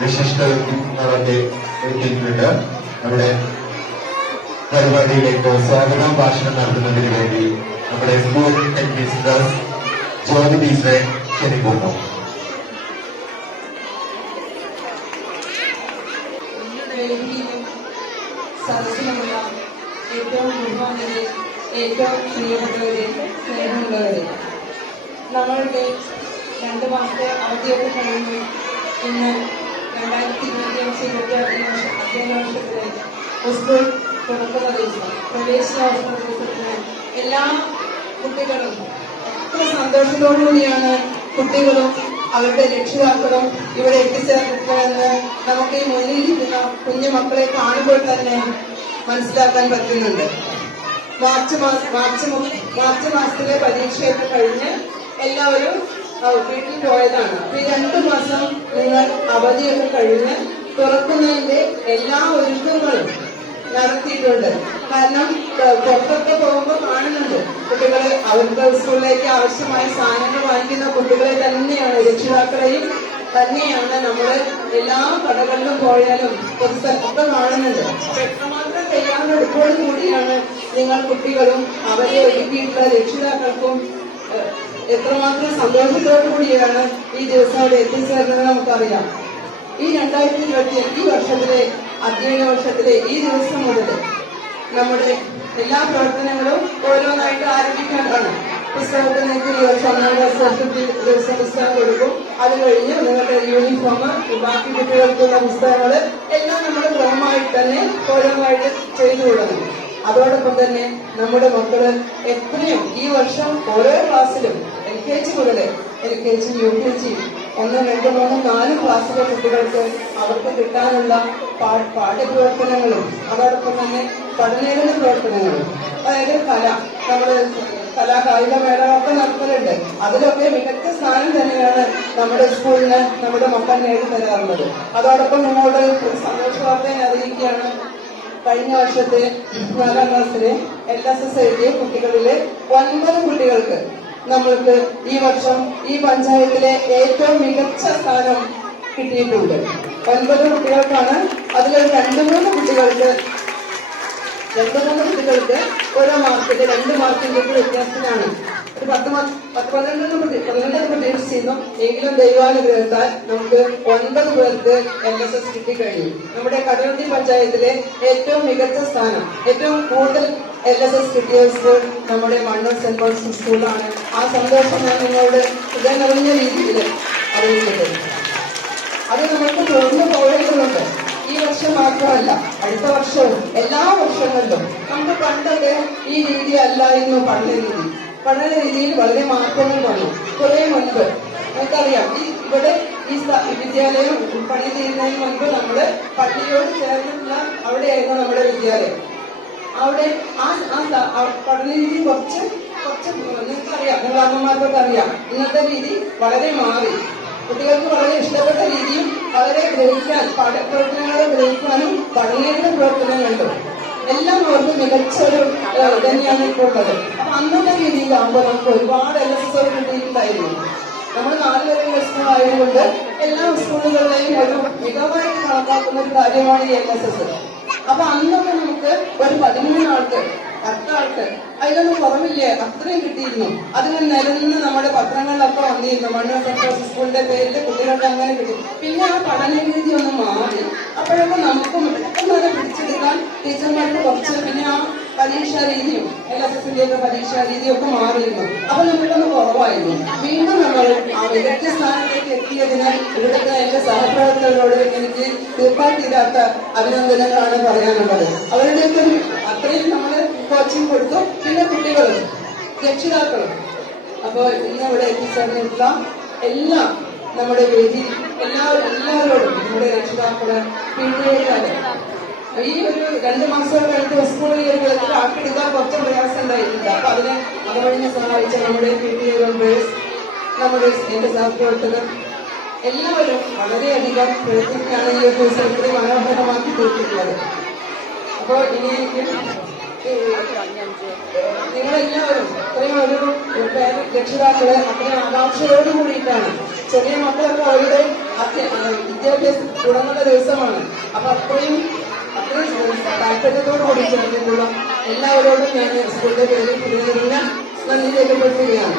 വിശിഷ്ട വ്യക്തിത്വങ്ങളൊക്കെ എത്തിയിട്ടുണ്ട്. നമ്മുടെ പരിപാടിയിലേക്ക് സ്വാഗതം ഭാഷണം നടത്തുന്നതിന് വേണ്ടി നമ്മുടെ സ്കൂൾ ഹെഡ് മിസ്റ്റർ ജ്യോതി ടീച്ചറെ ക്ഷണിക്കുന്നു. സദസ്സിലുള്ള ഏറ്റവും ബഹുമാനരെ, ഏറ്റവും പ്രിയപ്പെട്ടവരെ, സ്നേഹമുള്ളവരെ, നമ്മളുടെ 2 മാസത്തെ അവധിയൊക്കെ കഴിഞ്ഞ് ഇന്ന് 2025 അധ്യയന വർഷത്തിലെ സ്കൂൾ തുറക്കുന്ന ദിവസം, പ്രവേശനോത്സവ ദിവസത്തിന് എല്ലാ കുട്ടികളും എത്ര സന്തോഷത്തോടുകൂടിയാണ് കുട്ടികളും അവരുടെ രക്ഷിതാക്കളും ഇവിടെ എത്തിച്ചേർന്നിട്ടുള്ളതെന്ന് നമുക്ക് ഈ മുന്നിലിരിക്കുന്ന കുഞ്ഞു മക്കളെ കാണുമ്പോൾ തന്നെ മനസ്സിലാക്കാൻ പറ്റുന്നുണ്ട്. മാർച്ച് മാസത്തിലെ പരീക്ഷയൊക്കെ കഴിഞ്ഞ് എല്ലാവരും വീട്ടിൽ പോയതാണ്. ഈ 2 മാസം നിങ്ങൾ അവധിയൊക്കെ കഴിഞ്ഞ് തുറക്കുന്നതിന്റെ എല്ലാ ഒരുക്കങ്ങളും നടത്തിയിട്ടുണ്ട്. കാരണം പുറത്തൊക്കെ പോകുമ്പോൾ കാണുന്നുണ്ട് കുട്ടികളെ അവരുടെ സ്കൂളിലേക്ക് ആവശ്യമായ സാധനങ്ങൾ വാങ്ങിക്കുന്ന കുട്ടികളെ തന്നെയാണ്, രക്ഷിതാക്കളെയും തന്നെയാണ് നമ്മൾ എല്ലാ കടകളിലും പോയാലും ഒക്കെ കാണുന്നുണ്ട്. എത്രമാത്രം തയ്യാറെടുപ്പോടു കൂടിയാണ് നിങ്ങൾ കുട്ടികളും അവരെ ഒരുക്കിയിട്ടുള്ള രക്ഷിതാക്കൾക്കും എത്രമാത്രം സന്തോഷത്തോടു കൂടിയാണ് ഈ ദിവസം അവിടെ എത്തിച്ചേർന്നത് നമുക്കറിയാം. ഈ 2025 വർഷത്തിലെ അധ്യയന വർഷത്തിലെ ഈ ദിവസം മുതൽ നമ്മുടെ എല്ലാ പ്രവർത്തനങ്ങളും ഓരോന്നായിട്ട് ആരംഭിക്കാനാണ്. പുസ്തകത്തിലേക്ക് ഈ വർഷം 1ാം ക്ലാസ് ദിവസം പുസ്തകം കൊടുക്കും. അത് കഴിഞ്ഞ് നിങ്ങളുടെ യൂണിഫോം, ബാക്കി കുട്ടികൾക്കുള്ള പുസ്തകങ്ങൾ എല്ലാം നമ്മൾ ക്രമമായിട്ട് തന്നെ ഓരോന്നായിട്ട് ചെയ്തു കൊടുക്കും. അതോടൊപ്പം തന്നെ നമ്മുടെ മക്കള് എത്രയും ഈ വർഷം ഓരോ ക്ലാസ്സിലും LKG മുതൽ LKG, UKG 1, 2, 3, 4 ക്ലാസ്സിലെ കുട്ടികൾക്ക് അവർക്ക് കിട്ടാനുള്ള പാഠ്യപ്രവർത്തനങ്ങളും അതോടൊപ്പം തന്നെ പഠനേതര പ്രവർത്തനങ്ങളും, അതായത് നമ്മള് കായിക മേളകളൊക്കെ നടത്തുന്നുണ്ട്. അതിലൊക്കെ മികച്ച സ്ഥാനം തന്നെയാണ് നമ്മുടെ സ്കൂളിന് നമ്മുടെ മക്കൾ നേടിത്തരാറുള്ളത്. അതോടൊപ്പം നിങ്ങളുടെ സന്തോഷ വാർത്തയെ അറിയിക്കുകയാണ്. കഴിഞ്ഞ വർഷത്തെ 4ാം ക്ലാസ്സിലെ LSS എഴുതിയ കുട്ടികളിലെ 9 കുട്ടികൾക്ക് നമ്മൾക്ക് ഈ വർഷം ഈ പഞ്ചായത്തിലെ ഏറ്റവും മികച്ച സ്ഥാനം കിട്ടിയിട്ടുണ്ട്. 9 കുട്ടികൾക്കാണ്. അതിലൊരു 2-3 കുട്ടികൾക്ക് ഓരോ മാർക്കിന്റെ 2 മാർക്കിന്റെ വ്യത്യാസത്തിലാണ്. ഒരു 10-12 പ്രതീക്ഷിച്ചിരുന്നു. എങ്കിലും ദൈവാനുഗ്രഹത്താൽ നമുക്ക് 9 പേർക്ക് LSS കിട്ടിക്കഴിഞ്ഞു. നമ്മുടെ കടലുണ്ടി പഞ്ചായത്തിലെ ഏറ്റവും മികച്ച സ്ഥാനം, ഏറ്റവും കൂടുതൽ LSS കിട്ടിയ സ്കൂൾ നമ്മുടെ മണ്ണൂർ സെന്റ് പോൾസ് സ്കൂളാണ്. ആ സന്തോഷം ഞാൻ നിങ്ങളോട് ഹൃദയം നിറഞ്ഞ രീതിയിൽ അറിയിക്കട്ടെ. അത് നമുക്ക് തുടർന്ന് പോകേണ്ടതുണ്ട്. ഈ വർഷം മാത്രമല്ല, അടുത്ത വർഷവും എല്ലാ വർഷങ്ങളിലും. നമുക്ക് പണ്ടൊക്കെ ഈ രീതി അല്ലായിരുന്നു പഠന രീതിയിൽ വളരെ മാറ്റങ്ങൾ വന്നു. കുറെ മുൻപ് നമുക്കറിയാം, ഇവിടെ ഈ വിദ്യാലയം പണി ചെയ്യുന്നതിന് മുൻപ് നമ്മള് പള്ളിയോട് ചേർന്നിട്ടുള്ള അവിടെയായിരുന്നു നമ്മുടെ വിദ്യാലയം. അവിടെ ആ പഠന രീതി കുറച്ച് നിങ്ങൾക്കറിയാം, നിങ്ങൾ അമ്മമാർക്കൊക്കെ അറിയാം. ഇന്നത്തെ രീതി വളരെ മാറി. കുട്ടികൾക്ക് വളരെ ഇഷ്ടപ്പെട്ട രീതിയും വളരെ പാഠ്യപ്രവർത്തനങ്ങളെ ഗ്രഹിക്കാനും പഠനേതര പ്രവർത്തനങ്ങളുണ്ട്. എല്ലാം അവർക്ക് മികച്ചൊരു തന്നെയാണ് ഇപ്പോൾ ഉള്ളത്. അപ്പൊ അന്നത്തെ രീതിയിലാകുമ്പോൾ നമുക്ക് ഒരുപാട് LSS കിട്ടിയിട്ടുണ്ടായിരുന്നു. നമ്മൾ 4 വരെയുള്ള സ്കൂൾ ആയതുകൊണ്ട് എല്ലാ സ്കൂളുകളിലെയും ഒരു മികവായിട്ട് കണക്കാക്കുന്ന ഒരു കാര്യമാണ് ഈ LSS. അപ്പൊ അന്നൊക്കെ നമുക്ക് ഒരു 13 ആൾക്ക് 10 ആൾക്ക് അതിലൊന്നും കുറവില്ലേ, അത്രയും കിട്ടിയിരുന്നു. അതിന് നിരന്ന് നമ്മുടെ പത്രങ്ങളിലൊക്കെ വന്നിരുന്നു. മണ്ണൂർ സെന്റ് പോൾസ് സ്കൂളിന്റെ പേരിൽ കുട്ടികൾക്ക് അങ്ങനെ കിട്ടി. പിന്നെ ആ പഠന രീതി ഒന്ന് മാറി. അപ്പോഴൊക്കെ നമുക്കും പെട്ടെന്ന് പിടിച്ചെടുക്കാൻ ടീച്ചർമാർക്ക് കുറച്ച്, പിന്നെ ആ പരീക്ഷാ രീതിയും LSSന്റെ പരീക്ഷാ രീതിയൊക്കെ മാറിയിരുന്നു. അപ്പൊ നമുക്കൊന്ന് കുറവായിരുന്നു. വീണ്ടും നമ്മൾ ആ മികച്ച സ്ഥാനത്തേക്ക് എത്തിയതിന് ഇവിടുത്തെ എന്റെ സഹപ്രവർത്തകരോട് എനിക്ക് തീർപ്പാക്കിയില്ലാത്ത അഭിനന്ദനങ്ങളാണ് പറയാനുള്ളത്. അവരുടെയൊക്കെ അത്രയും നമ്മള് കോച്ചിങ് കൊടുത്തു. പിന്നെ കുട്ടികളും രക്ഷിതാക്കളും. അപ്പൊ ഇന്ന് ഇവിടെ എത്തിച്ചേർന്നിട്ടുള്ള എല്ലാം നമ്മുടെ വേദി എല്ലാവരോടും, നമ്മുടെ രക്ഷിതാക്കള്, PTA-ക്കാര്, ഈ ഒരു 2 മാസം കഴിഞ്ഞ് സ്കൂളിൽ ആക്കിയെടുക്കാൻ കുറച്ച് പ്രയാസം ഉണ്ടായിട്ടുണ്ട്. അപ്പൊ അതിനെ അതുവഴിഞ്ഞ് സഹായിച്ച നമ്മുടെ PTA മെമ്പേഴ്സ്, നമ്മുടെ എന്റെ സഹപ്രവർത്തകർ എല്ലാവരും വളരെയധികം പ്രയത്നിക്കാണ് ഈ ഒരു ദിവസം ഇവിടെ മനോഹരമാക്കി തീർത്തിട്ടുള്ളത്. അപ്പോൾ ഇനി നിങ്ങളെല്ലാവരും ഇത്രയും ഒരു രക്ഷിതാക്കള് അത്രയും ആകാംക്ഷയോട് കൂടിയിട്ടാണ്. ചെറിയ മക്കളൊക്കെ അവരുടെ വിദ്യാഭ്യാസം തുടങ്ങുന്ന ദിവസമാണ്. അപ്പൊ അത്രയും താല്പര്യത്തോടു കൂടി ചേർന്നിട്ടുള്ള എല്ലാവരോടും ഞാൻ സ്കൂളിന്റെ പേരിൽ ഹൃദയപൂർവ്വ നന്ദി രേഖപ്പെടുത്തുകയാണ്.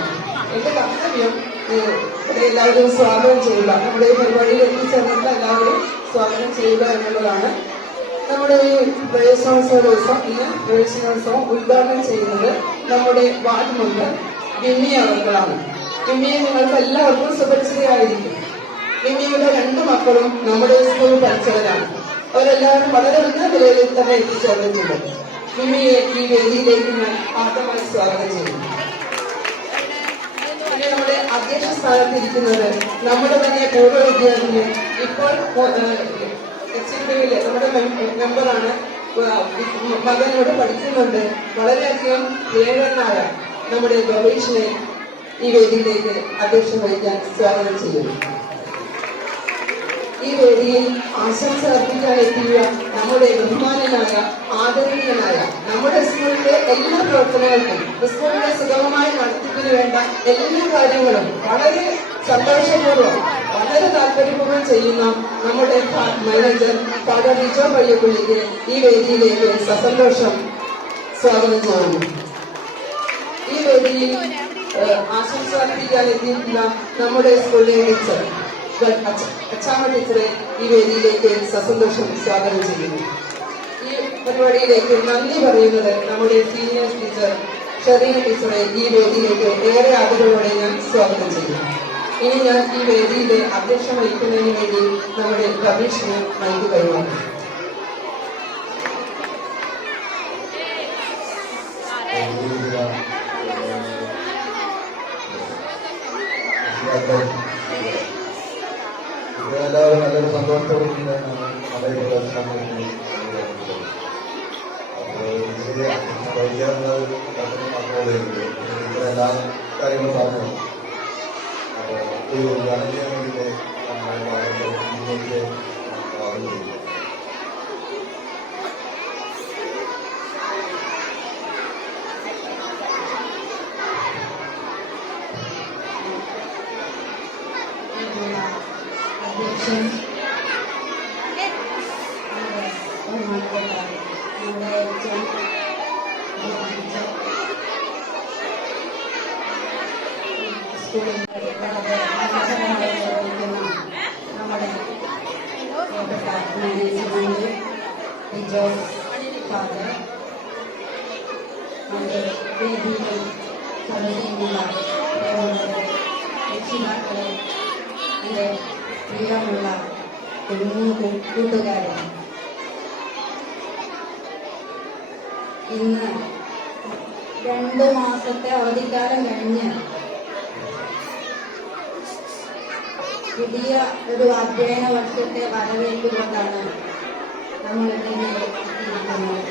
എന്റെ കർത്തവ്യം ഇവിടെ എല്ലാവരും സ്വാഗതം ചെയ്യുക, നമ്മുടെ ഈ പരിപാടിയിൽ എത്തിച്ചേർന്നിട്ട് എല്ലാവരും സ്വാഗതം ചെയ്യുക എന്നുള്ളതാണ്. നമ്മുടെ ഈ പ്രവേശനോത്സവ ദിവസം ഇന്ന് പ്രവേശനോത്സവം ഉദ്ഘാടനം ചെയ്യുന്നത് നമ്മുടെ വാർഡ് മെമ്പർ വിമ്മി അവർകളാണ്. വിമ്മിയെ നിങ്ങൾക്ക് എല്ലാവർക്കും സുപരിചിതയായിരിക്കും. വിമ്മിയുടെ 2 മക്കളും നമ്മുടെ സ്കൂളിൽ പഠിച്ചവരാണ്. അവരെല്ലാവരും വളരെ ഉന്നത നിലയിൽ തന്നെ എത്തിച്ചേർന്നിട്ടുണ്ട്. വിമ്മിയെ ഈ വേദിയിലേക്ക് ഞാൻ ആദ്യമായി സ്വാഗതം ചെയ്യുന്നു. പിന്നെ നമ്മുടെ അധ്യക്ഷ സ്ഥാനത്തിരിക്കുന്നത് നമ്മുടെ തന്നെ പൂർവ്വ വിദ്യാർത്ഥിനി, ഇപ്പോൾ എക്സിക്യൂട്ടീവിലെ നമ്മുടെ മെമ്പറാണ്, മകനോട് പഠിക്കുന്നുണ്ട്, വളരെയധികം പ്രിയങ്കരനായ നമ്മുടെ ഗവേഷനെ ഈ വേദിയിലേക്ക് അധ്യക്ഷം വഹിക്കാൻ സ്വാഗതം ചെയ്യുന്നു. ഈ വേദിയിൽ ആശംസ അർപ്പിക്കാൻ എത്തിയ നമ്മുടെ ബഹുമാനനായ ആദരണീയനായ നമ്മുടെ സ്കൂളിലെ എല്ലാ പ്രവർത്തനങ്ങൾക്കും സ്കൂളിന്റെ സുഗമമായ നടത്തിപ്പിന് വേണ്ട എല്ലാ കാര്യങ്ങളും വളരെ സന്തോഷപൂർവ്വം വളരെ താല്പര്യപൂർവ്വം ചെയ്യുന്ന നമ്മുടെ മാനേജർ ഫാദർ ലിജോ പയ്യപ്പള്ളിക്ക് ഈ വേദിയിലേക്ക് സസന്തോഷം സ്വാഗതം ചെയ്യുന്നു. ഈ വേദിയിൽ ആശംസ അർപ്പിക്കാൻ എത്തിയിട്ടുള്ള നമ്മുടെ സ്കൂളിലെ ടീച്ചർ അച്ചാമ്മ ടീച്ചറെ ഈ വേദിയിലേക്ക് സസന്തോഷം സ്വാഗതം ചെയ്യുന്നു. ഈ പരിപാടിയിലേക്ക് നന്ദി പറയുന്നത് നമ്മുടെ സീനിയർ ടീച്ചർ ഷെറീന ടീച്ചറെ ഈ വേദിയിലേക്ക് ഏറെ ആദരവോടെ ഞാൻ സ്വാഗതം ചെയ്യുന്നു. ഇനി ഞാൻ ഈ വേദിയിലെ അധ്യക്ഷം വഹിക്കുന്നതിന് വേണ്ടി നമ്മുടെ കമ്മീഷന് നൽകി കൈമാറുന്നു. എല്ലാവരും നല്ലൊരു സന്തോഷത്തോടെ നല്ലൊരു പ്രദർശനം എല്ലാ കാര്യങ്ങളും പറഞ്ഞു. അപ്പോൾ ഒരു ഗാനത്തിന് വേണ്ടിയിട്ട് മുന്നോട്ട് ആവുകയും അധ്യക്ഷൻ സ്കൂളിൽ നമ്മുടെ മാനേജ്മെന്റ് ലിജോ ഫാദർ, നമ്മുടെ വേദിയിൽ സദസ്സിലുള്ള രക്ഷിതാക്കളെ, എൻ്റെ പ്രിയമുള്ള കൂട്ടുകാരെ, ഇന്ന് 2 മാസത്തെ അവധിക്കാലം കഴിഞ്ഞ് പുതിയ ഒരു അധ്യയന വർഷത്തെ വരവേൽക്കുകൊണ്ടാണ് നമ്മൾ ഇങ്ങനെ എത്തിയിരിക്കുന്നത്.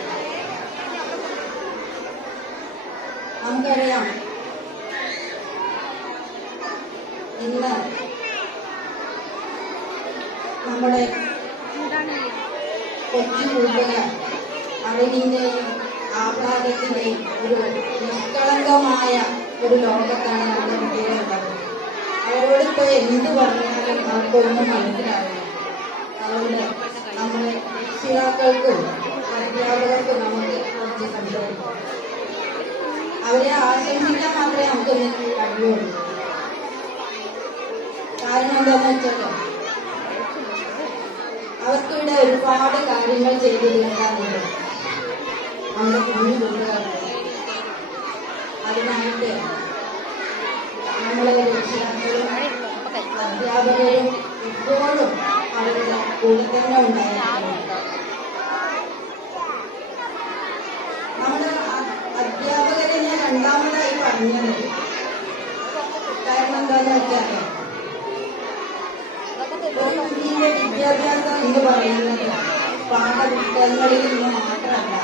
നമുക്കറിയാം, ഇന്ന് നമ്മുടെ കൊച്ചു കൂട്ടുകാർ അറിവിന്റെയും ആഹ്ലാദത്തിന്റെയും ഒരു നിഷ്കളങ്കമായ ഒരു ലോകത്താണ് നമ്മുടെ കുട്ടികളുള്ളത്. അവരോടിപ്പോ എന്ത് പറഞ്ഞാലും അവർക്കൊന്നും മനസ്സിലാവില്ല. അതുകൊണ്ട് നമ്മുടെ രക്ഷിതാക്കൾക്കും അധ്യാപകർക്കും നമുക്ക് കുറച്ച് സംസാരിക്കാം. അവരെ ആശംസിക്കാൻ മാത്രമേ നമുക്കൊന്ന് കഴിയുള്ളൂ. കാരണം എന്താണെന്ന് വെച്ചാൽ അവർക്കിവിടെ ഒരുപാട് കാര്യങ്ങൾ ചെയ്തു തീർക്കാറുണ്ട് നമ്മുടെ കുഞ്ഞു കൂട്ടുകാർക്ക്. അതിനായിട്ട് നമ്മളെ രക്ഷിതാക്കളും അധ്യാപകരും എപ്പോഴും അവരുടെ കൂടെ തന്നെ ഉണ്ടായിരിക്കണം. നമ്മുടെ അധ്യാപകരെ ഞാൻ 2ാമതായി പറഞ്ഞത് കാരണം എന്താണെന്ന് വെച്ചാൽ ഒരു കുഞ്ഞിന്റെ വിദ്യാഭ്യാസം എന്ന് പറയുന്നത് പാഠപുസ്തകങ്ങളിൽ നിന്ന് മാത്രമല്ല,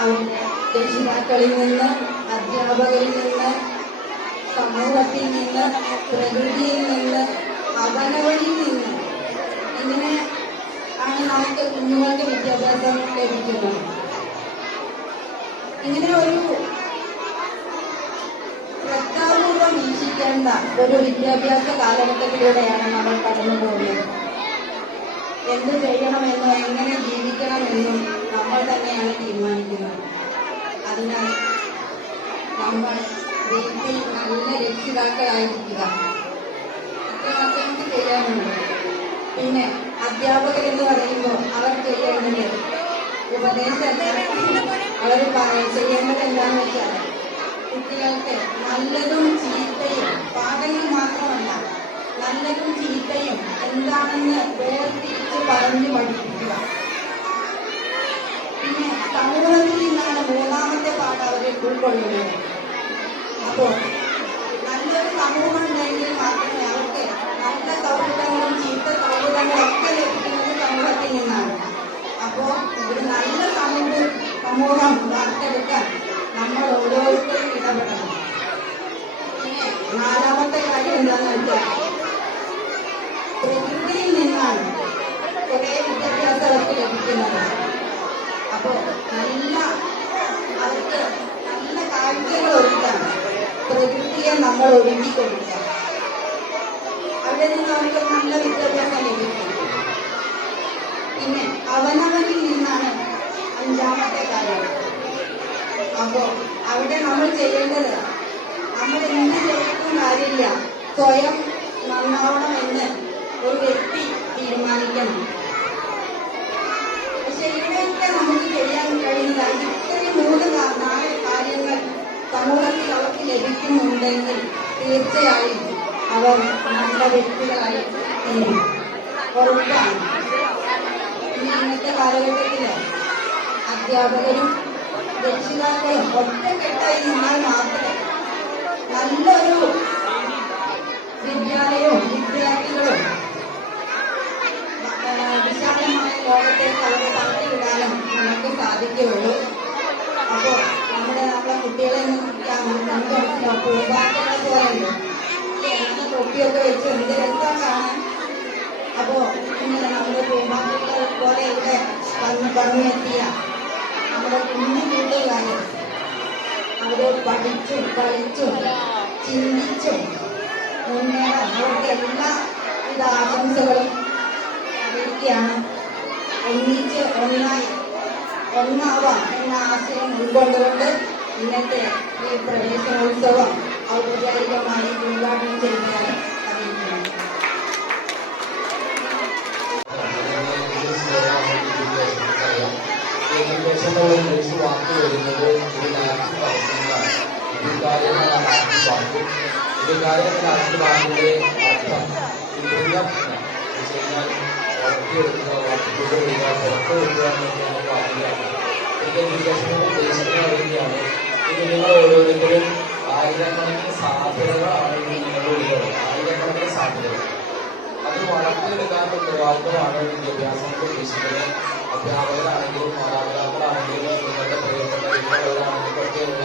അവരുടെ രക്ഷിതാക്കളിൽ നിന്ന്, അധ്യാപകരിൽ നിന്ന്, സമൂഹത്തിൽ നിന്ന്, പ്രകൃതിയിൽ നിന്ന്, അവനവനിൽ നിന്ന്, ഇങ്ങനെ ആണ് നമുക്ക് കുഞ്ഞുങ്ങൾക്ക് വിദ്യാഭ്യാസം ലഭിക്കുന്നത്. ഇങ്ങനെ ഒരു ശ്രദ്ധാപൂർവം വീക്ഷിക്കാൻ നേടേണ്ട ഒരു വിദ്യാഭ്യാസ കാലഘട്ടത്തിലൂടെയാണ് നമ്മൾ കടന്നു പോകുന്നത്. എന്ത് ചെയ്യണമെന്നോ എങ്ങനെ ജീവിക്കണമെന്നും നമ്മൾ തന്നെയാണ് തീരുമാനിക്കുന്നത്. അതിനാൽ നമ്മൾ വീട്ടിൽ നല്ല രക്ഷിതാക്കളായിരിക്കുക. ഇത്രമാത്രം നമുക്ക് ചെയ്യാനുണ്ട്. പിന്നെ അധ്യാപകരെന്ന് പറയുമ്പോൾ അവർ ചെയ്യേണ്ടത് ഉപദേശമല്ല, അവർ ചെയ്യേണ്ടത് എന്താണെന്ന് വെച്ചാൽ കുട്ടികൾക്ക് നല്ലതും ചീത്തയും പാഠങ്ങൾ മാത്രമല്ല നല്ലതും ചീത്തയും എന്താണെന്ന് വേർതിരിച്ച് പറഞ്ഞു പഠിപ്പിക്കുക. പിന്നെ സമൂഹത്തിൽ നിന്നാണ് മൂന്നാമത്തെ പാഠം അവരെ ഉൾക്കൊള്ളുന്നത്. അപ്പോൾ നല്ലൊരു സമൂഹം ഉണ്ടെങ്കിൽ മാത്രമേ അവർക്ക് നല്ല സൗഹൃദങ്ങളും ചീത്ത സൗഹൃദങ്ങളും ഒക്കെ ലഭിക്കുന്നത് സമൂഹത്തിൽ നിന്നാണ്. അപ്പോൾ ഒരു നല്ല സമൂഹം വാർത്തെടുക്കാൻ നമ്മൾ ഓരോരുത്തരും ഇടപെടണം. പിന്നെ നാലാമത്തെ കാര്യം എന്താണെന്ന് വെച്ചാൽ പ്രകൃതിയിൽ നിന്നാണ് കുറെ വിദ്യാഭ്യാസം അവർക്ക് ലഭിക്കുന്നത്. അപ്പോൾ അവർക്ക് നല്ല കാഴ്ചകൾ ഒരുക്കാൻ പ്രകൃതിയെ നമ്മൾ ഒരുക്കി കൊടുക്കുക. അവിടെ നിന്ന് അവർക്ക് നല്ല വിദ്യാഭ്യാസം ലഭിക്കും. പിന്നെ അവനവനിൽ നിന്നാണ് അഞ്ചാമത്തെ കാര്യം. അപ്പോൾ അവിടെ നമ്മൾ ചെയ്യേണ്ടത് നമ്മൾ എന്ത് ചെയ്തിട്ടും കാര്യമില്ല, സ്വയം നന്നാവണമെന്ന് ഒരു വ്യക്തി തീരുമാനിക്കണം. പക്ഷെ ഇവിടെയൊക്കെ നമുക്ക് ചെയ്യാൻ കഴിയുന്നതായി ഇത്രയും 3-4 കാര്യങ്ങൾ സമൂഹത്തിൽ അവർക്ക് ലഭിക്കുന്നുണ്ടെങ്കിൽ തീർച്ചയായും അവർ നല്ല വ്യക്തികളായി തീരും. ഉറപ്പാണ്. ഇനി ഇന്നത്തെ കാലഘട്ടത്തില് അധ്യാപകരും രക്ഷിതാക്കളും ഒറ്റക്കെട്ടായി നിന്നാൽ മാത്രമേ നല്ലൊരു വിദ്യാലയവും വിദ്യാർത്ഥികളും വിശാലമായ ലോകത്തേക്ക് അവരെ തട്ടിവിടാനും നമുക്ക് സാധിക്കുകയുള്ളൂ. അപ്പോൾ നമ്മളെ കുട്ടികളെ പൂമ്പാറ്റകളെ പോലെയുണ്ട്, എന്ന തൊപ്പിയൊക്കെ വെച്ച് എന്ത് രസം കാണാൻ. അപ്പോൾ ഇങ്ങനെ നമ്മുടെ പൂമ്പാറ്റകളെ പോലെ ഇവിടെ പറഞ്ഞെത്തിയ നമ്മുടെ കുഞ്ഞു വീട്ടുകാരും അവര് പഠിച്ചും കളിച്ചും ചിന്തിച്ചും മുന്നേറാൻ അവർക്ക് എല്ലാവിധ ആശംസകളും അറിയിക്കുകയാണ്. ഒന്നിച്ച് ഒന്നാവാം എന്ന ആശയം ഉൾക്കൊണ്ടുകൊണ്ട് ഇന്നത്തെ ഈ പ്രവേശനോത്സവം ഔപചാരികമായി ഉദ്ഘാടനം ചെയ്യുന്നതാണ് അറിയിക്കുന്നത്. വാക്ക് വരുന്നത് ഒരു ലാസ്റ്റ് പ്രവർത്തനങ്ങളാണ്. വാക്കിന്റെ അർത്ഥം വളർത്തിയെടുക്കുക, വളർത്തിക്കൊണ്ട് വരിക, പുറത്ത് വരിക എന്നൊക്കെയാണ് പറയുകയാണ്. എഡ്യൂക്കേഷനെ ഉദ്ദേശിക്കുന്ന വരികയാണ്. ഇത് നിങ്ങൾ ഓരോരുത്തരും ആയിരക്കണക്കിന് സാധ്യതകളാണ് നിങ്ങളുടെ ഉള്ളത്. ആയിരക്കണക്കിന് സാധ്യതകൾ അത് വളർത്തിയെടുക്കാനുള്ള ഉത്തരവാദിത്തമാണ് വിദ്യാഭ്യാസം ഉദ്ദേശിക്കുന്നത്. അധ്യാപകരാണെങ്കിലും മാതാപിതാക്കളാണെങ്കിലും നിങ്ങളുടെ പ്രിയപ്പെട്ട വിദ്യാർത്ഥികളാണെങ്കിലും ഒക്കെയുള്ള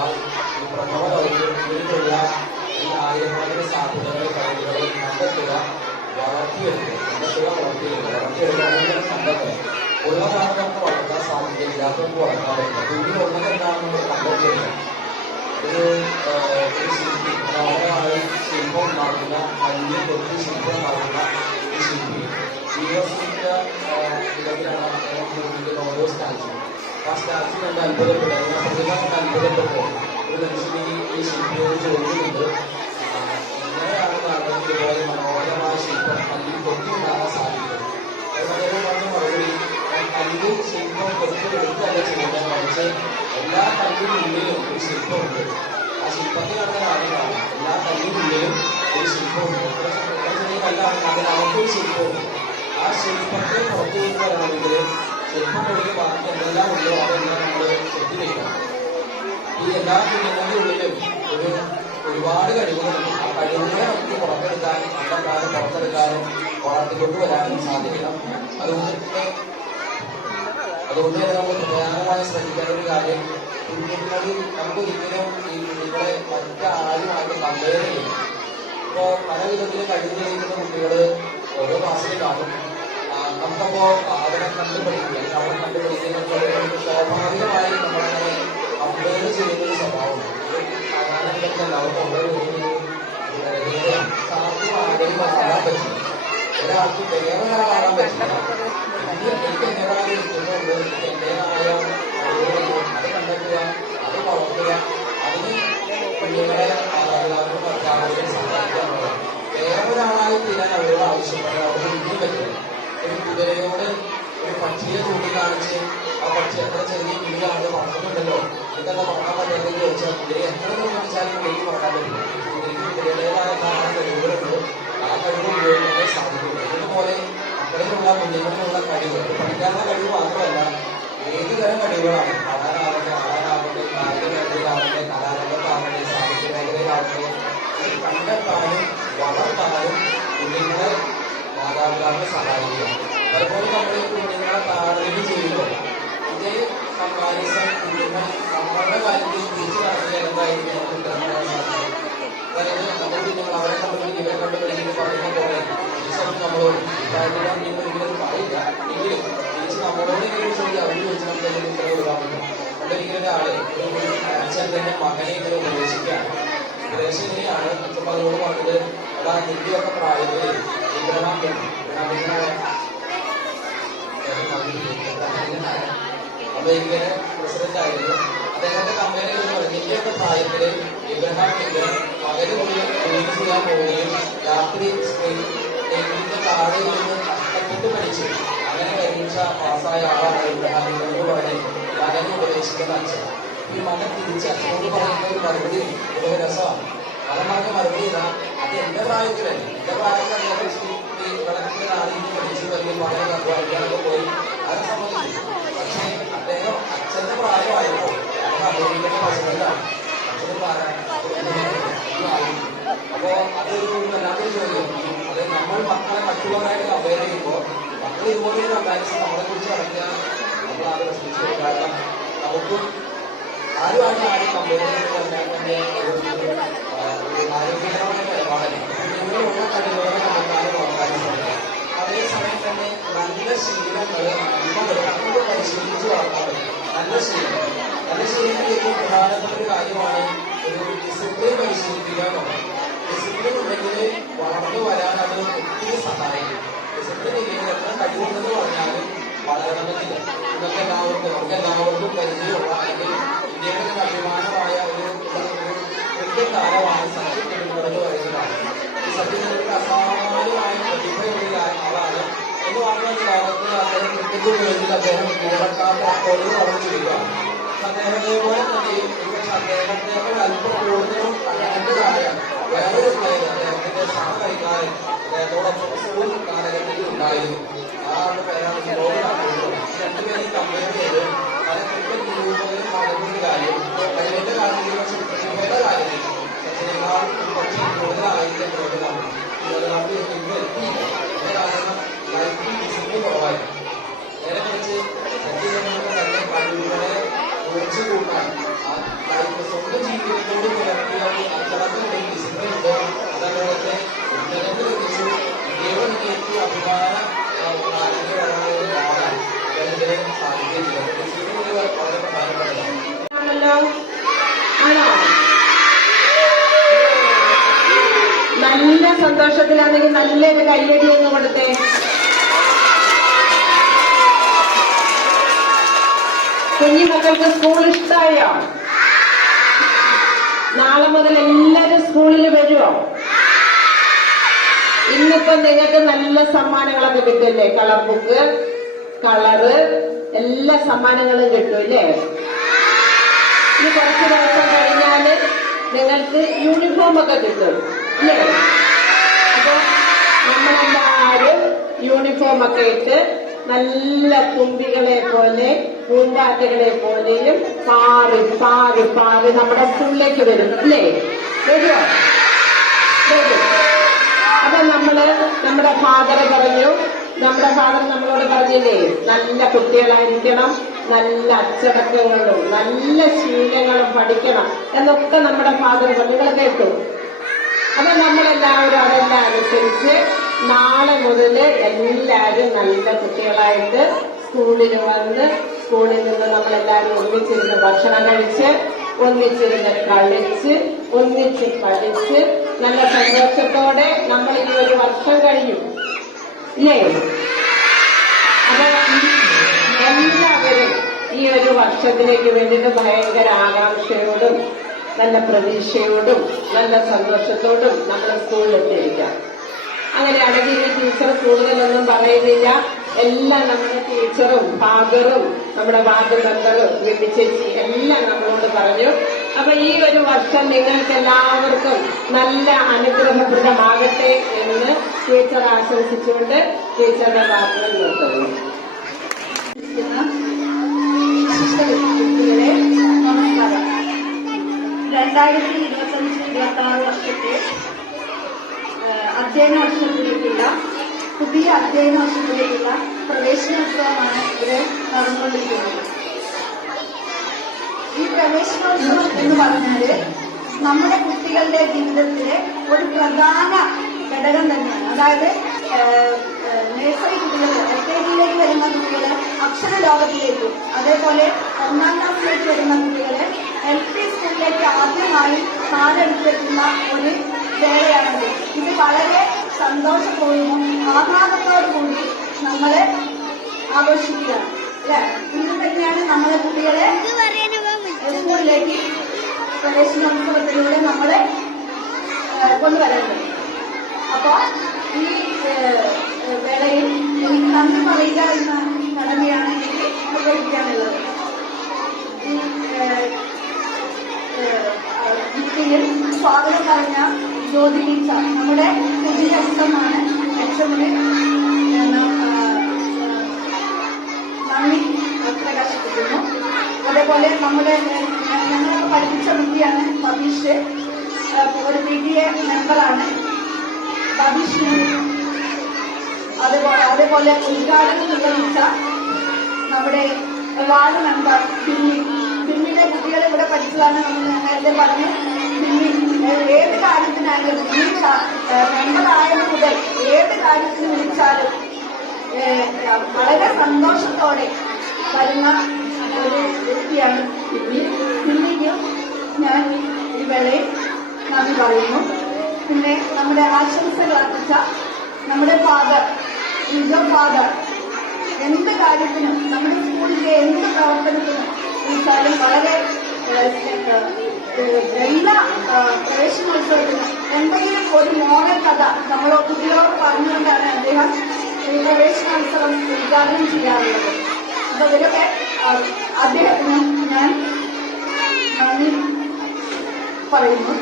ഈ പ്രഥമ ദൗത്യത്തിലുള്ള ഈ ആയിരക്കണക്കിന് സാധ്യതകളെ കഴിവുകളെ കണ്ടെത്തുക, വളർത്തിയെടുക്കുക കണ്ടെത്തുക. ഉള്ളതാണ് നമുക്ക് വളർത്താൻ സാധിക്കുക, ഇല്ലാത്തവർക്ക് വളർത്താൻ പറ്റില്ല. കുഞ്ഞിൽ ഉള്ളത് എന്താണെന്ന് നമ്മൾ കണ്ടെത്തിയത് ഒരു ശില്പി, ഒരാളെ ശില്പം ഉണ്ടാക്കുന്ന കല്ല് കൊത്തി ശില്പം ഉണ്ടാക്കുന്ന ഒരു ശില്പി ജീവസിന്റെ ഇടത്തിലാണ് അദ്ദേഹം നിർമ്മിക്കുന്ന ഓരോ സ്റ്റാച്ചു. ആ സ്റ്റാച്ചു കണ്ട് അത്ഭുതപ്പെട്ടു, പ്രതിമ കണ്ട് അത്ഭുതപ്പെട്ടു ഒരു മനുഷ്യൻ ഈ ശില്പിയോട് ചോദിക്കുന്നുണ്ട്, എങ്ങനെയാണ് താങ്കൾക്ക് ഇതുപോലെ മനോഹരമായ ശില്പം കല്ലിൽ കൊത്തി ഉണ്ടാകാൻ സാധിക്കുന്നത്? അദ്ദേഹം പറഞ്ഞ മറുപടി, കല്ല് ശില്പം കൊത്തിയെടുത്തല്ല ചെയ്യുന്നത്, മറിച്ച് എല്ലാ കല്ലിനുള്ളിലും ഒരു ശില്പമുണ്ട്. ആ ശില്പത്തിലാണ് കാര്യമാണ്. എല്ലാ കല്ലിനുള്ളിലും ഒരു ശില്പമുണ്ട്. ചെറിയ കല്ലാണ്, അതിനകത്തൊരു ശില്പമുണ്ട്. ആ ശില്പത്തെ പുറത്തു കൊണ്ടുവരണമെങ്കിൽ ശില്പം ഒഴികെ ബാക്കി എന്തെല്ലാം ഉള്ളോ അതെല്ലാം നമ്മൾ ശ്രദ്ധിക്കണം. ഈ എല്ലാ കുഞ്ഞുങ്ങളുടെ ഉള്ളിലും ഒരുപാട് കഴിവുകളുണ്ട്. ആ കഴിവുകളെ നമുക്ക് പുറത്തെടുക്കാൻ, കണ്ടെത്താനും പുറത്തെടുക്കാനും വളർത്തിക്കൊണ്ടുവരാനും സാധിക്കണം. അതുകൊണ്ട് തന്നെ നമ്മൾ പ്രധാനമായി ശ്രദ്ധിക്കേണ്ട ഒരു കാര്യം, കുഞ്ഞുങ്ങളിൽ നമുക്കൊരിക്കലും ഈ കുഞ്ഞുങ്ങളെ മറ്റാരുമായിട്ട് കമ്പയർ ചെയ്യും. ഇപ്പോൾ പല വിധത്തിലും കഴിവ് തെളിയിക്കുന്ന കുട്ടികൾ ഓരോ ക്ലാസ്സിൽ കാണും. നമുക്കപ്പോ അവരെ കണ്ടുപിടിക്കുക, അവരെ കണ്ടുപിടിക്കുന്നതിനൊക്കെ സ്വാഭാവികമായി നമ്മളങ്ങനെ കമ്പയർ ചെയ്യുന്നൊരു സ്വഭാവമുണ്ട്. സാധാരണ എല്ലാവർക്കും കമ്പയർ ചെയ്യുന്നത് സാർക്ക് ആരെയും ആകാൻ പറ്റില്ല, ഒരാൾക്ക് വേറൊരാളാകാൻ പറ്റില്ല. എനിക്ക് എന്റേതായ ഇഷ്ടങ്ങളുണ്ട്, എനിക്ക് എന്റേതായ കഴിവുകളുണ്ട്. അത് കണ്ടെത്തുക, അത് വളർത്തുക, അതിന് കുഞ്ഞുങ്ങളെ മാതാപിതാക്കളും അധ്യാപകരും സഹായിക്കുക എന്നുള്ളത്. വേറൊരാളായി തീരാൻ അവരോട് ആവശ്യപ്പെടുക, അവർക്ക് ഇനിയും പറ്റില്ല. ഒരു കുതിരയോട് ഒരു പക്ഷിയെ ചൂണ്ടിക്കാണിച്ച് ആ പക്ഷി എത്ര ചെറിയ കുഞ്ഞാണ് പറക്കുന്നുണ്ടല്ലോ, ഇതെന്താ പറക്കാൻ പറ്റാതെന്ന് ചോദിച്ചാൽ കുതിര എത്ര നിർമ്മിച്ചാലും കുതിരയ്ക്ക് പറക്കാൻ പറ്റില്ല. കുതിരയ്ക്ക് കുതിരയുടേതായ ധാരാളം കഴിവുകളുണ്ട്, ആ കഴിവ് ഉപയോഗിക്കാനേ സാധിക്കുള്ളൂ. ഇതുപോലെ മക്കളിലുള്ള കുഞ്ഞുങ്ങളിലുള്ള കഴിവ്, പഠിക്കാനുള്ള കഴിവ് മാത്രമല്ല, ഏത് തരം കഴിവുകളാണ്, പാടാനാവട്ടെ, ആടാനാവട്ടെ, കായിക മേഖലയിലാവട്ടെ, കലാരംഗത്താവട്ടെ, സാഹിത്യ മേഖലയിലാവട്ടെ, ഇത് കണ്ടെത്താനും വളർത്താനും കുഞ്ഞുങ്ങളെ മാതാപിതാക്കളെ സഹായിക്കുക. പലപ്പോഴും നമ്മൾ കുഞ്ഞുങ്ങളെ താരതമ്യം ചെയ്യുമ്പോൾ ഇതേ കമ്പാരിസൺ കുഞ്ഞുങ്ങൾ നമ്മളുടെ കാര്യത്തിൽ തിരിച്ചു നടത്തിയാൽ എന്തായിരിക്കും നമുക്ക് ഉത്തരം പറയാൻ സാധിക്കും. അതായത് നമ്മുടെ കുഞ്ഞുങ്ങൾ അവരെ കണ്ടുപിടിക്കും ഇവരെ കണ്ടുപിടിക്കും പറയുന്ന പോലെ തിരിച്ചറിഞ്ഞ് നമ്മളോട് ഇതായിട്ട് നിങ്ങൾ ഒരിക്കലും പറയില്ല, എങ്കിലും തിരിച്ച് നമ്മളോട് ഇങ്ങനെ ചോദിച്ചാൽ അവർ ചോദിച്ച് നമുക്ക് എന്തെങ്കിലും ഉത്തരം കൊടുക്കാൻ പറ്റും. പണ്ടൊരിക്കലും ഒരാള് ഒരു അച്ഛൻ തന്നെ മകനെ ഇങ്ങനെ ഉപദേശിക്കുകയാണ്. ഉപദേശം ഇങ്ങനെയാണ്, അച്ഛൻ അതിനോട് പറഞ്ഞത്, എടാ നിന്റെയൊക്കെ പ്രായത്തിൽ അമേരിക്കൻ പ്രസിഡന്റ് ആയിരുന്നു. അദ്ദേഹത്തെ കമ്പനി നിന്റെയൊക്കെ പ്രായത്തില് ഇബ്രഹാം ലിങ്കൻ പകല് മുഴുവൻ ജോലി ചെയ്യാൻ പോവുകയും രാത്രി സ്ക്രീനിന്റെ താഴെ നിന്ന് കഷ്ടപ്പെട്ട് പഠിച്ച് അങ്ങനെ പരീക്ഷ പാസ്സായ ആളാണ് ഇബ്രഹാം ലിങ്കൻ എന്ന് പറഞ്ഞ് മകനെ ഉപദേശിക്കുന്ന അച്ഛൻ. ഈ മകൻ തിരിച്ച് അച്ഛനോട് പറയുന്ന ഒരു മറുപടി ഒരു രസമാണ്. മകൻ പറഞ്ഞ മറുപടി ഇതാ, അത് എന്റെ പ്രായത്തിലല്ല, എന്റെ പ്രായത്തിൽ അദ്ദേഹം കളക്ടർ ആരെങ്കിലും പഠിച്ചു വലിയ മകനെ അധ്വാനിക്കാനൊക്കെ പോയി അത് സംബന്ധിച്ചു. പക്ഷേ അദ്ദേഹം അച്ഛന്റെ പ്രായമായപ്പോൾ അദ്ദേഹം അമേരിക്കയുടെ പ്രസിഡന്റാണ്. അച്ഛന് അപ്പോ അതൊരു വല്ലാത്തൊരു ചോദ്യം. അത് നമ്മൾ മക്കളെ മറ്റുള്ളവരായിട്ട് കമ്പയർ ചെയ്യുമ്പോൾ മക്കൾ ഇതുപോലെ ഒരു കമ്പാരിസൺ നമ്മളെ കുറിച്ച് നടത്തിയാൽ നമ്മൾ അത് പ്രശ്നിച്ചു. കാരണം നമുക്കും ആരുമായിട്ട് ആരും കമ്പയർ ചെയ്ത് പറഞ്ഞാൽ തന്നെ ആരോഗ്യകരമായ നിലപാടല്ല. നിങ്ങളുള്ള കഴിവുകളെ കണ്ടെത്താനും വളർത്താനും സാധിക്കും. അതേസമയം തന്നെ നല്ല ശീലങ്ങൾ നമ്മൾ പരിശീലിച്ച് വളർത്താൻ പറ്റും. നല്ല ശീലങ്ങൾ, നല്ല ശീലങ്ങൾ ഏറ്റവും പ്രധാനപ്പെട്ട ഒരു കാര്യമാണ് ഒരു ഡിസിപ്ലിൻ പരിശീലിക്കുക എന്നുള്ളത്. ഡിസിപ്ലിൻ ഉണ്ടെങ്കിൽ വളർന്നു വരാൻ അത് ഒത്തിരി സഹായിക്കും. ഡിസിപ്ലിൻ ഇല്ലെങ്കിൽ എത്ര കഴിവുണ്ടെന്ന് പറഞ്ഞാലും വളരണമെന്നില്ല. നമുക്കെല്ലാവർക്കും പരിചയമുള്ള അല്ലെങ്കിൽ ഇന്ത്യയുടെ അഭിമാനമായ ഒരു ക്രിക്കറ്റ് താരമാണ് സച്ചിൻ ടെണ്ടുൽക്കർ എന്ന് പറയുന്നതാണ്. ഈ സച്ചിൻ ടെണ്ടുൽക്കർ അസാമാന്യമായ പ്രതിഭയുള്ള ആളാണ് എന്ന് മാത്രമല്ല ലോകത്ത് അദ്ദേഹം ക്രിക്കറ്റ് വേദിയിൽ അദ്ദേഹം കീഴടക്കാത്ത റെക്കോർഡുകൾ അവതരിച്ചിരിക്കുകയാണ്. അദ്ദേഹത്തെ പോലെ തന്നെ പക്ഷെ അദ്ദേഹത്തെ അല്പം കൂടുതലും കണ്ടതായ വേറൊരു പ്ലെയർ അദ്ദേഹത്തിന്റെ സഹകളിക്കാരൻ അദ്ദേഹത്തോടൊപ്പം സ്കൂൾ കാലഘട്ടത്തിൽ ഉണ്ടായിരുന്നു. ആ ആളുടെ പേരാണ് രണ്ടുപേരെയും കമ്പയർ ചെയ്ത് പല ക്രിക്കറ്റ് നിരൂപകരും പറയുന്ന കാര്യം കഴിവിന്റെ കാര്യത്തിൽ പക്ഷെ പ്രതിഭയുടെ കാര്യത്തിൽ സച്ചിനേക്കാൾ പക്ഷേ കൂടുതലായിരിക്കും കൂടുതലാണ്. കാരണം ലൈഫിൽ ഡിസിപ്ലിൻ കുറവായിരുന്നു. നേരെ കുറിച്ച് സച്ചിൻ ടെണ്ടുൽക്കർ തന്നെ കഴിവുകളെ കുറച്ചു കൂട്ടാൻ സ്വന്തം ജീവിതത്തോട് പുലർത്തിയ അച്ചടക്കത്തിൽ ഡിസിപ്ലിൻ ഉണ്ട്. അത് അദ്ദേഹത്തെ ഉന്നതത്തിൽ എത്തിച്ചു. ഇന്ത്യയുടെ തന്നെ ഏറ്റവും അഭിമാന കാര്യത്തിൽ വരാനുള്ള ഒരു ഭാഗമാണ് അദ്ദേഹത്തിന് സാധിക്കുകയും ചെയ്തത്. ഡിസിപ്ലിൻ വളരെ പ്രധാനപ്പെട്ടതാണ്. നല്ല സന്തോഷത്തിലാണെങ്കിൽ നല്ലൊരു കയ്യടി എന്ന് കൊടുത്തേ. കുഞ്ഞുമക്കൾക്ക് സ്കൂൾ ഇഷ്ടമായോ? നാളെ മുതൽ എല്ലാവരും സ്കൂളിൽ വരുമോ? ഇന്നിപ്പോ നിങ്ങൾക്ക് നല്ല സമ്മാനങ്ങളൊക്കെ കിട്ടില്ലേ? കളർ ബുക്ക്, കളറ്, എല്ലാ സമ്മാനങ്ങളും കിട്ടും ഇല്ലേ? ഇനി കുറച്ച് ദിവസം കഴിഞ്ഞാല് നിങ്ങൾക്ക് യൂണിഫോം ഒക്കെ കിട്ടും ഇല്ലേ? അപ്പൊ നമ്മളെല്ലാവരും യൂണിഫോം ഒക്കെ ഇട്ട് നല്ല തുമ്പികളെ പോലെ പൂമ്പാറ്റകളെ പോലെയും പാറി പാറി പാറി നമ്മുടെ സ്കൂളിലേക്ക് വരും അല്ലേ? വരുമോ? വരും. അപ്പൊ നമ്മുടെ ഫാദർ പറഞ്ഞു, നമ്മുടെ ഫാദർ നമ്മളോട് പറഞ്ഞില്ലേ, നല്ല കുട്ടികളായിരിക്കണം, നല്ല അച്ചടക്കങ്ങളും നല്ല ശീലങ്ങളും പഠിക്കണം എന്നൊക്കെ നമ്മുടെ ഫാദർ പറഞ്ഞു. നിങ്ങൾ കേട്ടു? അപ്പൊ നമ്മളെല്ലാവരും അതെല്ലാം അനുസരിച്ച് നാളെ മുതൽ എല്ലാവരും നല്ല കുട്ടികളായിട്ട് സ്കൂളിൽ വന്ന് സ്കൂളിൽ നിന്ന് നമ്മളെല്ലാവരും ഒന്നിച്ചിരുന്ന് ഭക്ഷണം കഴിച്ച് ഒന്നിച്ചിരുന്ന് കളിച്ച് ഒന്നിച്ച് പഠിച്ച് നല്ല സന്തോഷത്തോടെ നമ്മൾ ഈ ഒരു വർഷം കഴിഞ്ഞു ഇല്ലേ? അപ്പൊ എല്ലാവരും ഈ ഒരു വർഷത്തിലേക്ക് വേണ്ടിയിട്ട് ഭയങ്കര ആകാംക്ഷയോടും നല്ല പ്രതീക്ഷയോടും നല്ല സന്തോഷത്തോടും നമ്മുടെ സ്കൂളിലെത്തിയിരിക്കാം. അങ്ങനെയാണെങ്കിൽ ഈ ടീച്ചർ കൂടുതലൊന്നും പറയുന്നില്ല. എല്ലാം നമ്മുടെ ടീച്ചറും ഫാദറും നമ്മുടെ വാർഡ് മെമ്പറും വീട്ടിൽ ചേച്ചി എല്ലാം നമ്മളോട് പറഞ്ഞു. അപ്പൊ ഈ ഒരു വർഷം നിങ്ങൾക്ക് എല്ലാവർക്കും നല്ല അനുഗ്രഹപ്രദമാകട്ടെ എന്ന് ടീച്ചർ ആശംസിച്ചുകൊണ്ട് ടീച്ചറുടെ വാക്കുകൾ നിർത്തുന്നു. കുട്ടികളെ നമസ്കാരം. 2025-26 വർഷത്തെ അധ്യയന വർഷത്തിലേക്കുള്ള പുതിയ അധ്യയന വർഷത്തിലേക്കുള്ള പ്രവേശനോത്സവമാണ് ഇവിടെ നടന്നുകൊണ്ടിരിക്കുന്നത്. ഈ പ്രവേശനോത്സവം എന്ന് പറഞ്ഞാല് നമ്മുടെ കുട്ടികളുടെ ജീവിതത്തിലെ ഒരു പ്രധാന ഘടകം തന്നെയാണ്. അതായത് നഴ്സറി കുട്ടികൾ LKG-യിലേക്ക് വരുന്ന കുട്ടികളെ അക്ഷര ലോകത്തിലേക്കും, അതേപോലെ 1ാം ക്ലാസ്സിലേക്ക് വരുന്ന കുട്ടികളെ LP സ്കൂളിലേക്ക് ആദ്യമായി കാലെടുത്തിട്ടുള്ള ഒരു വേളയാണിത്. ഇത് വളരെ സന്തോഷപൂർവ്വം ആഹ്ലാദത്തോടു കൂടി നമ്മളെ ആഘോഷിക്കുകയാണ് അല്ലെ. ഇന്ന് തന്നെയാണ് നമ്മളെ കുട്ടികളെ സ്കൂളിലേക്ക് പ്രവേശനോത്സവത്തിലൂടെ നമ്മളെ കൊണ്ടുവരേണ്ടത്. അപ്പോ ഈ വേളയിൽ എനിക്ക് നന്ദി പറയുക എന്ന കടമയാണ് എനിക്ക് നിർവഹിക്കാനുള്ളത്. ഈ മീറ്റിംഗിൽ സ്വാഗതം പറഞ്ഞ ജ്യോതി ടീച്ചർ നമ്മുടെ പുതിയ എക്സമാണ്. എക്സമിന് നന്ദി പ്രകാശിപ്പിക്കുന്നു. അതേപോലെ നമ്മുടെ ഞങ്ങളൊക്കെ പഠിപ്പിച്ച കുട്ടിയാണ് ബബീഷ്, ഒരു PTA മെമ്പറാണ് ബബീഷ്. അതേപോലെ ഉദ്ഘാടനം നിർവഹിച്ച നമ്മുടെ വാർഡ് മെമ്പർ പിന്നിലെ കുട്ടികളെ ഇവിടെ പഠിച്ചതാണ്. നമ്മൾ നേരത്തെ പറഞ്ഞു. പിന്നെ ഏത് കാര്യത്തിനായാലും മെമ്പറായത് മുതൽ ഏത് കാര്യത്തിന് വിളിച്ചാലും വളരെ സന്തോഷത്തോടെ വരുന്ന ഒരു വ്യക്തിയാണ് പിന്നെയും ഞാൻ ഈ വേളയിൽ നന്ദി പറയുന്നു. പിന്നെ നമ്മുടെ ആശംസകൾ അർപ്പിച്ച നമ്മുടെ ഫാദർ, ലിജോ ഫാദർ, എന്ത് കാര്യത്തിനും നമ്മുടെ സ്കൂളിലെ എന്ത് പ്രവർത്തനത്തിനും വിളിച്ചാലും വളരെ എല്ലാ പ്രവേശനോത്സവത്തിനും എന്തെങ്കിലും ഒരു മോഡൽ കഥ നമ്മളോ കുട്ടികളോട് പറഞ്ഞുകൊണ്ടാണ് അദ്ദേഹം ഈ പ്രവേശനോത്സവം ഉദ്ഘാടനം ചെയ്യാറുള്ളത്. അപ്പൊ ഇവരൊക്കെ അദ്ദേഹത്തിന് ഞാൻ നന്ദി പറയുന്നു.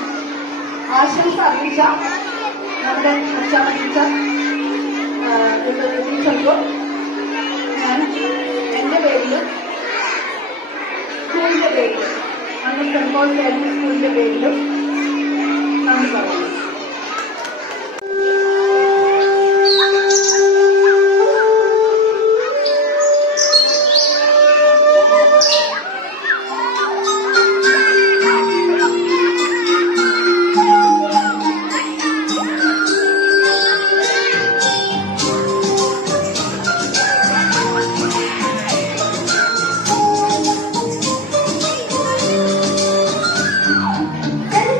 ആശംസ അറിയിച്ച നമ്മുടെ അച്ഛാമ്മ ടീച്ചർക്കും ഞാൻ എന്റെ പേരിലും സ്കൂളിന്റെ പേരിലും അന്ന് സെന്റ് പോൾ കേരള സ്കൂളിന്റെ പേരിലും നന്ദി പറയുന്നു. Hello.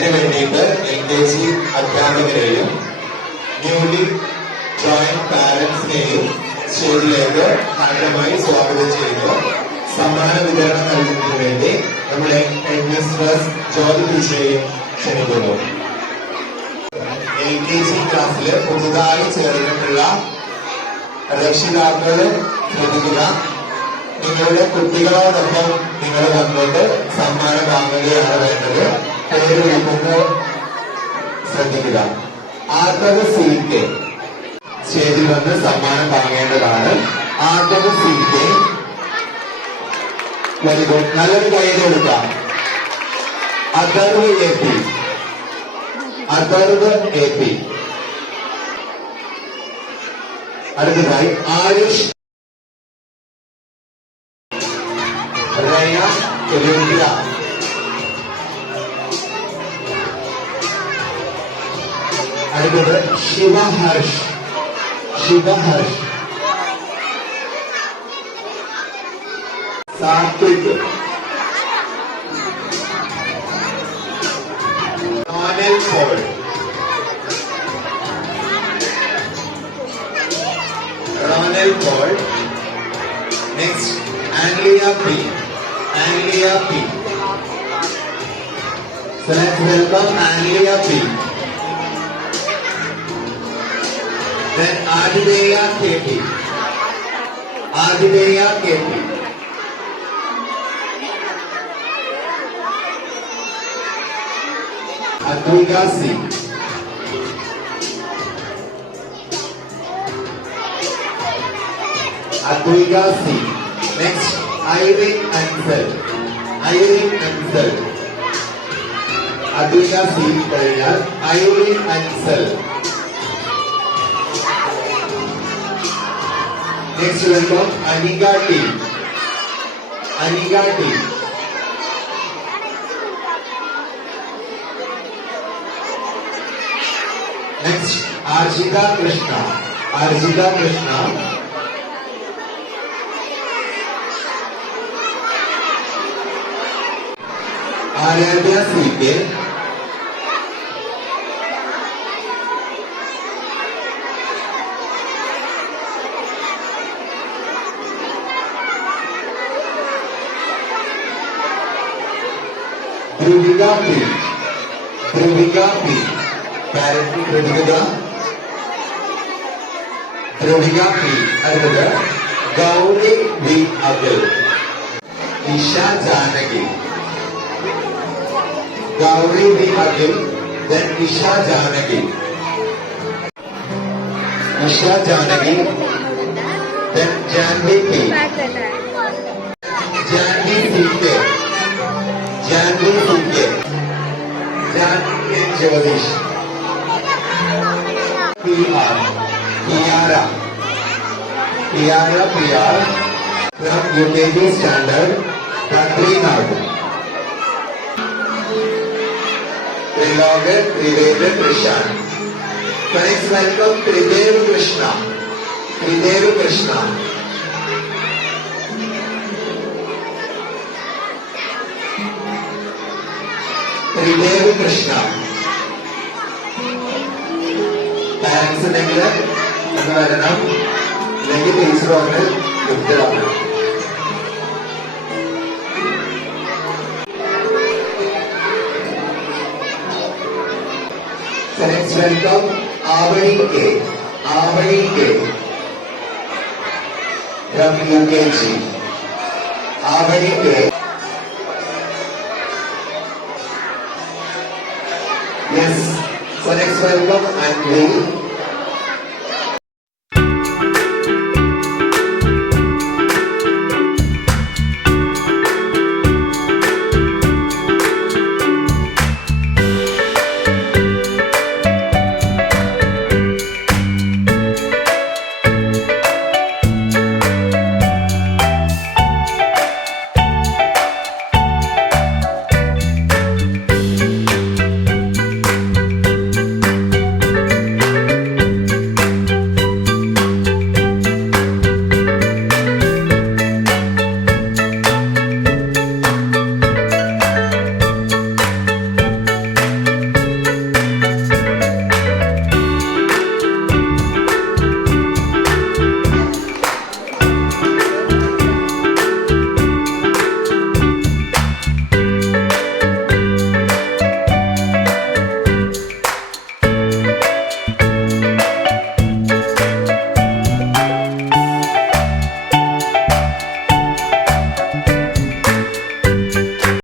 അതിനു വേണ്ടിയിട്ട് LKG അധ്യാപകരെയും ന്യൂലി ജോയിന്റ് പാരന്റ്സിനെയും സ്റ്റേജിലേക്ക് ഹാർദമായി സ്വാഗതം ചെയ്യുന്നു. സമ്മാന വിതരണം നൽകുന്നതിന് വേണ്ടി നമ്മുടെ ഹെഡ് മിസ്ട്രസ് ജ്യോതി ടീച്ചറെയും ക്ഷണിക്കുന്നു. LKG ക്ലാസ്സിൽ പുതുതായി ചേർന്നിട്ടുള്ള രക്ഷിതാക്കള് ശ്രദ്ധിക്കുക. നിങ്ങളുടെ കുട്ടികളോടൊപ്പം നിങ്ങൾ വന്നിട്ട് സമ്മാനം വാങ്ങുകയാണ് വേണ്ടത്. പേര് വിളിക്കുന്നത് ശ്രദ്ധിക്കുക. ആർത്തവ CK സ്റ്റേജിൽ വന്ന് സമ്മാനം വാങ്ങേണ്ടതാണ്. ആർത്തവ CK വെരി ഗുഡ്. നല്ലൊരു കൈയ്യടി കൊടുക്കാം. Atharv AP, Atharv AP. അടുത്തതായി ആയുഷ് റയ രുദ്ര. അടുത്തത് ശിവഹർഷ്, ശിവഹർഷ്. സാത്വിക്, നോനൽ Paul, Ronal Paul. Next Anliya P, Anliya P. So let's welcome Anlia P. Then Adideya KP, Adideya KP. Advika C, Advika C. Next Irene Ansel, Irene Ansel. Advika C കഴിഞ്ഞാൽ Irene Ansel. Next welcome Anika T, Anika T. Next Arjita Krishna, Arjita Krishna. Aradhya CK, Dhruvika P, Dhruvika P. Parent Dhruvika, Dhruvika P. അടുത്തത് Gauri V Agil, Isha Janaki. Gauri V Agil, then Isha Janaki. Isha Janaki, then Janvi P, Janvi CK, Janvi CK, Janvi Jyotish, PR, Kiara, Kiara PR from UKG Standard, Katrinath. Trilogan Triveda Krishan. Next welcome Tridev Krishna, Tridev Krishna. Tridev Krishna. Parents ഉണ്ടെങ്കിൽ ഒന്ന് വരണം, അല്ലെങ്കിൽ teacher വന്ന് gift. Next welcome Avani K, Avani K from UKG, Avani K. Yes, so next welcome Anjali.